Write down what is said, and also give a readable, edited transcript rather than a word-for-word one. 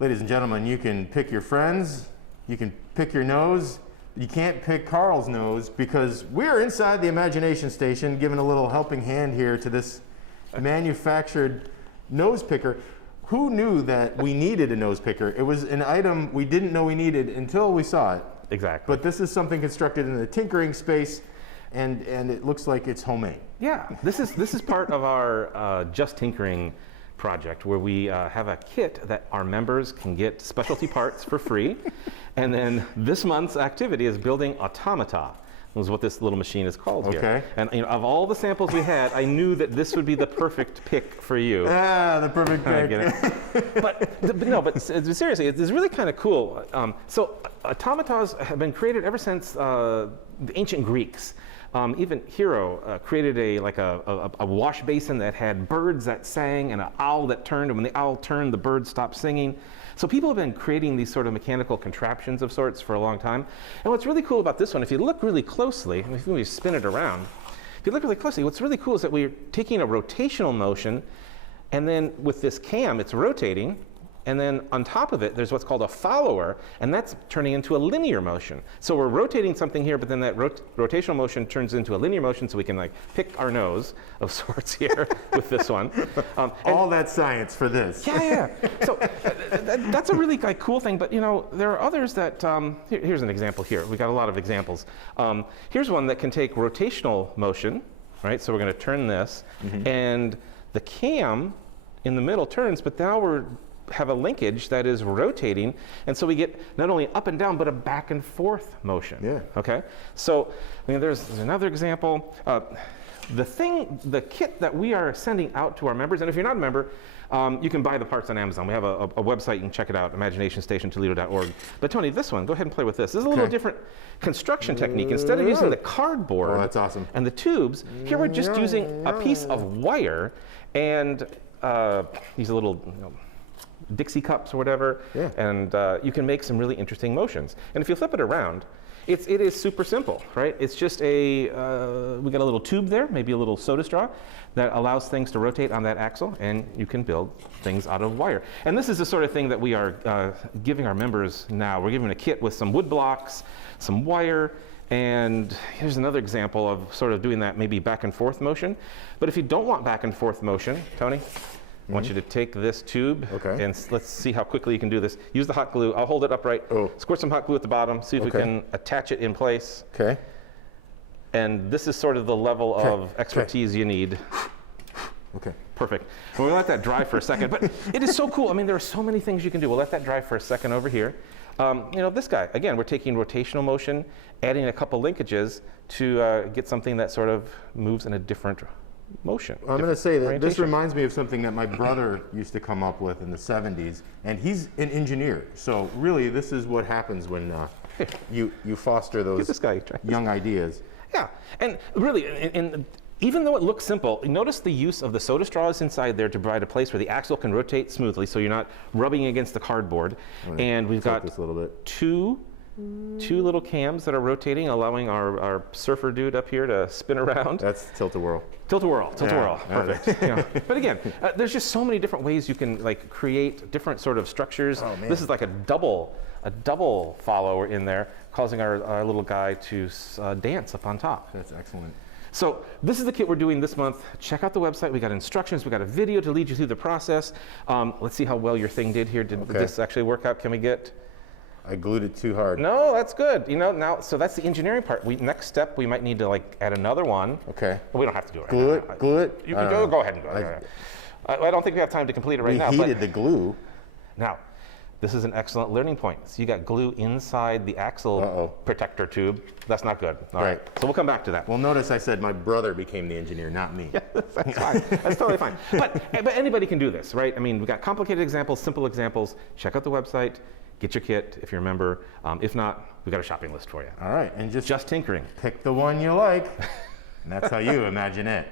Ladies and gentlemen, you can pick your friends, you can pick your nose. You can't pick Carl's nose because we're inside the Imagination Station giving a little helping hand here to this manufactured nose picker. Who knew that we needed a nose picker? It was an item we didn't know we needed until we saw it. Exactly. But this is something constructed in the tinkering space, and it looks like it's homemade. Yeah, this is part of our Just Tinkering project, where we have a kit that our members can get specialty parts for free. And then this month's activity is building automata. Is what this little machine is called here. And of all the samples we had, I knew that this would be the perfect pick for you. Ah, the perfect pick. but seriously, it's really kind of cool. So automatas have been created ever since the ancient Greeks. Even Hero created a wash basin that had birds that sang and an owl that turned, and when the owl turned, the bird stopped singing. So people have been creating these sort of mechanical contraptions of sorts for a long time. And what's really cool about this one, if you look really closely, if we spin it around, if you look really closely, what's really cool is that we're taking a rotational motion, and then with this cam, it's rotating. And then on top of it, there's what's called a follower, and that's turning into a linear motion. So we're rotating something here, but then that rotational motion turns into a linear motion, so we can like pick our nose of sorts here with this one. All that science for this. Yeah. So that's a really cool thing. But there are others that. Here's an example here. We got a lot of examples. Here's one that can take rotational motion, right? So we're going to turn this, and the cam in the middle turns, but now we're have a linkage that is rotating, and so we get not only up and down but a back and forth motion. Yeah. Okay. So there's another example. The kit that we are sending out to our members, and if you're not a member, you can buy the parts on Amazon. We have a website, you can check it out, imaginationstationtoledo.org. But Tony, this one, go ahead and play with this. This is a little different construction technique. Instead of using the cardboard that's awesome. and the tubes, here we're just using a piece of wire and these little Dixie cups or whatever, and you can make some really interesting motions. And if you flip it around, it is super simple, right? It's just we got a little tube there, maybe a little soda straw, that allows things to rotate on that axle, and you can build things out of wire. And this is the sort of thing that we are giving our members now. We're giving a kit with some wood blocks, some wire, and here's another example of sort of doing that maybe back and forth motion. But if you don't want back and forth motion, Tony, I want you to take this tube, and let's see how quickly you can do this. Use the hot glue. I'll hold it upright. Squirt some hot glue at the bottom. See if we can attach it in place. Okay. And this is sort of the level of expertise you need. Okay. Perfect. We'll let that dry for a second. But it is so cool. I mean, there are so many things you can do. We'll let that dry for a second over here. This guy, again, we're taking rotational motion, adding a couple linkages to get something that sort of moves in a different motion. I'm going to say that this reminds me of something that my brother used to come up with in the 70s, and he's an engineer. So really, this is what happens when you foster those young ideas. Yeah, and really, even though it looks simple, notice the use of the soda straws inside there to provide a place where the axle can rotate smoothly, so you're not rubbing against the cardboard. And we've got this a little bit. two little cams that are rotating, allowing our surfer dude up here to spin around. That's tilt-a-whirl. Tilt-a-whirl, tilt-a-whirl, perfect. But again, there's just so many different ways you can create different sort of structures. This is like a double follower in there, causing our little guy to dance up on top. That's excellent. So this is the kit we're doing this month. Check out the website. We got instructions. We got a video to lead you through the process. Let's see how well your thing did here. Did this actually work out? Can we get? I glued it too hard. No, that's good. Now, so that's the engineering part. Next step, we might need to add another one. Okay. But we don't have to do it. Glue it. Glue it. You can go ahead and do it. I don't think we have time to complete it right now. We heated the glue. Now, this is an excellent learning point. So you got glue inside the axle protector tube. That's not good. All right. So we'll come back to that. Well, notice I said my brother became the engineer, not me. Yeah, that's fine. That's totally fine. But anybody can do this, right? I mean, we've got complicated examples, simple examples. Check out the website. Get your kit if you're a member. If not, we've got a shopping list for you. All right. And just tinkering. Pick the one you like. And that's how you imagine it.